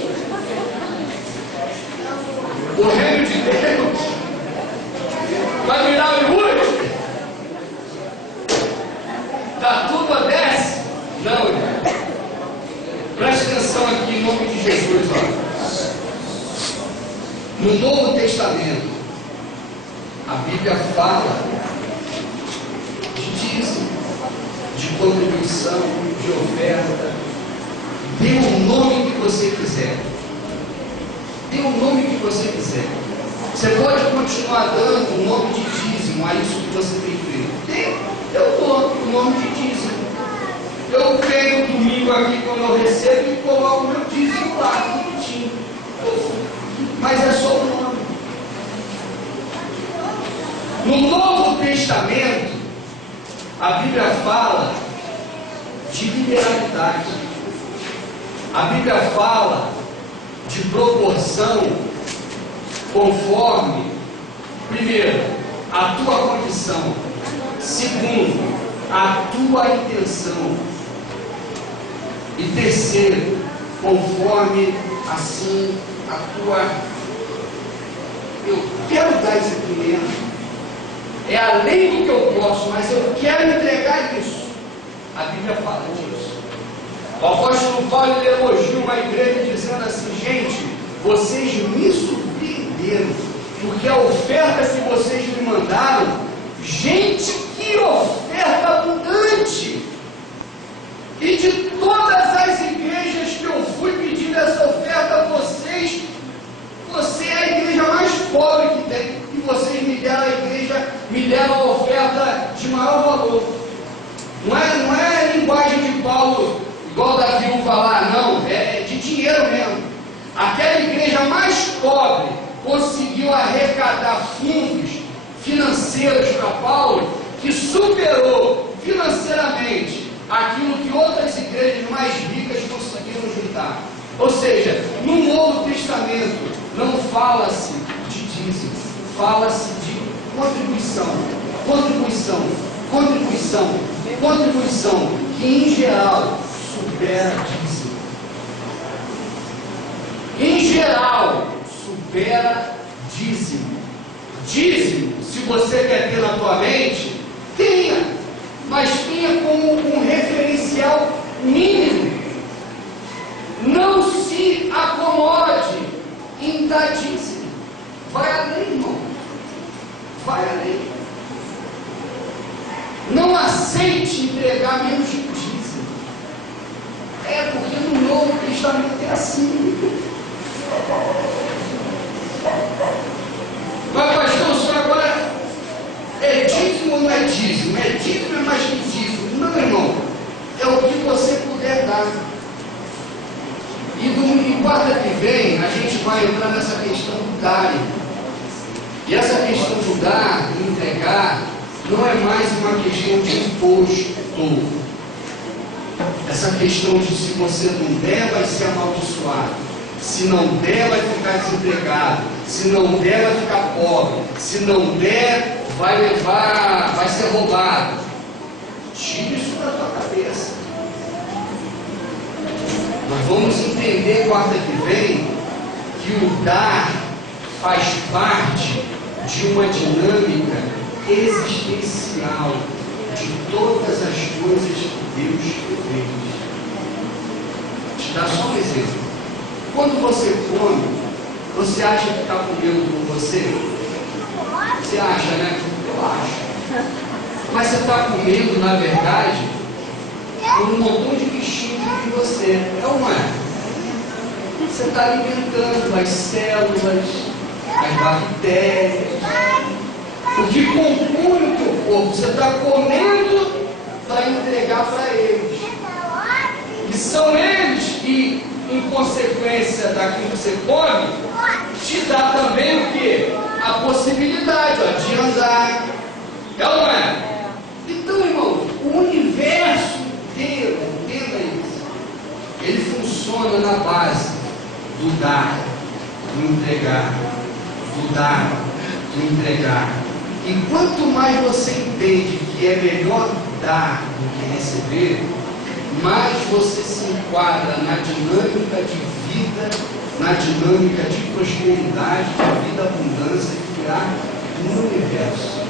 O reino de Deus vai virar Hollywood. Dá tudo a 10? Não, irmão. Preste atenção aqui em nome de Jesus, ó. No Novo Testamento, a Bíblia fala de dízimo, de contribuição, de oferta. Dê o nome que você quiser. Dê o nome que você quiser. Você pode continuar dando o nome de dízimo a isso que você tem feito. Eu dou o nome de dízimo. Eu pego domingo aqui quando eu recebo e coloco meu dízimo lá, bonitinho. Mas é só o nome. No Novo Testamento, a Bíblia fala de liberalidade. A Bíblia fala de proporção conforme, primeiro, a tua condição. Segundo, a tua intenção. E terceiro, conforme assim a tua. Eu quero dar isso aqui mesmo. É além do que eu posso, mas eu quero entregar isso. A Bíblia fala disso. O apóstolo Paulo elogia uma igreja dizendo assim: gente, vocês me surpreenderam, porque a oferta que vocês me mandaram, gente, que oferta abundante! E de todas as igrejas que eu fui pedindo essa oferta, você é a igreja mais pobre que tem. E vocês me deram a oferta de maior valor. Não é a linguagem de Paulo, igual da viúva lá, não. É de dinheiro mesmo. Aquela igreja mais pobre conseguiu arrecadar fundos financeiros para Paulo, que superou financeiramente aquilo que outras igrejas mais ricas conseguiram juntar. Ou seja, no Novo Testamento não fala-se de dízimo, fala-se de contribuição, que em geral supera dízimo. Em geral supera dízimo. Dízimo, se você quer ter na tua mente, tenha, mas tenha como um referencial mínimo. Não se acomode em dar dízimo. Vai além, irmão. Vai além. Não aceite entregar menos de dízimo. É porque no Novo Testamento é assim. Mas pastor, o senhor agora é dízimo ou não é dízimo? É dízimo ou é mais que dízimo? Não, irmão. É o que você puder dar. E quarta que vem a gente vai entrar nessa questão do dar. E essa questão do dar, do entregar, não é mais uma questão de imposto. Essa questão de se você não der, vai ser amaldiçoado. Se não der, vai ficar desempregado. Se não der, vai ficar pobre. Se não der, vai ser roubado. Tire isso da tua cabeça. Nós vamos entender quarta que vem que o dar faz parte de uma dinâmica existencial de todas as coisas que Deus fez. Vou te dar só um exemplo. Quando você come, você acha que está comendo com você? Você acha, né? Eu acho. Mas você está comendo, na verdade, por um montão de bichinhos em você. É ou não é? Você está alimentando as células, as bactérias, o que compõe o teu corpo. Você está comendo para entregar para eles. E são eles que, em consequência daquilo que você come, te dá também o quê? A possibilidade de andar. É ou não é? Então, irmão, o universo inteiro, entenda isso, ele funciona na base do dar, do entregar, do dar, do entregar. E quanto mais você entende que é melhor dar do que receber, mais você se enquadra na dinâmica de vida, na dinâmica de prosperidade, de vida, abundância que há no universo.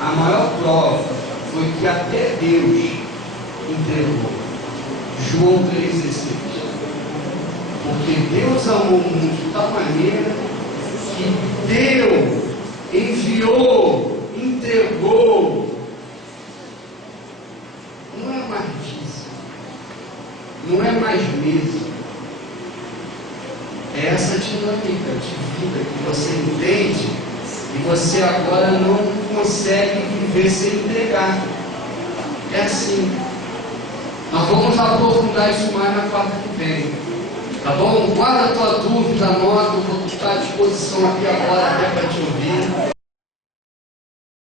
A maior prova foi que até Deus entregou. João 3,16. Porque Deus amou o mundo de tal maneira que deu, enviou, entregou. Não é mais disso. Não é mais mesmo. É essa dinâmica de vida que você entende e você agora não consegue viver sem entregar. É assim. Nós vamos aprofundar isso mais na quarta que vem. Tá bom? Guarda a tua dúvida, anota, eu vou estar à disposição aqui agora até para te ouvir.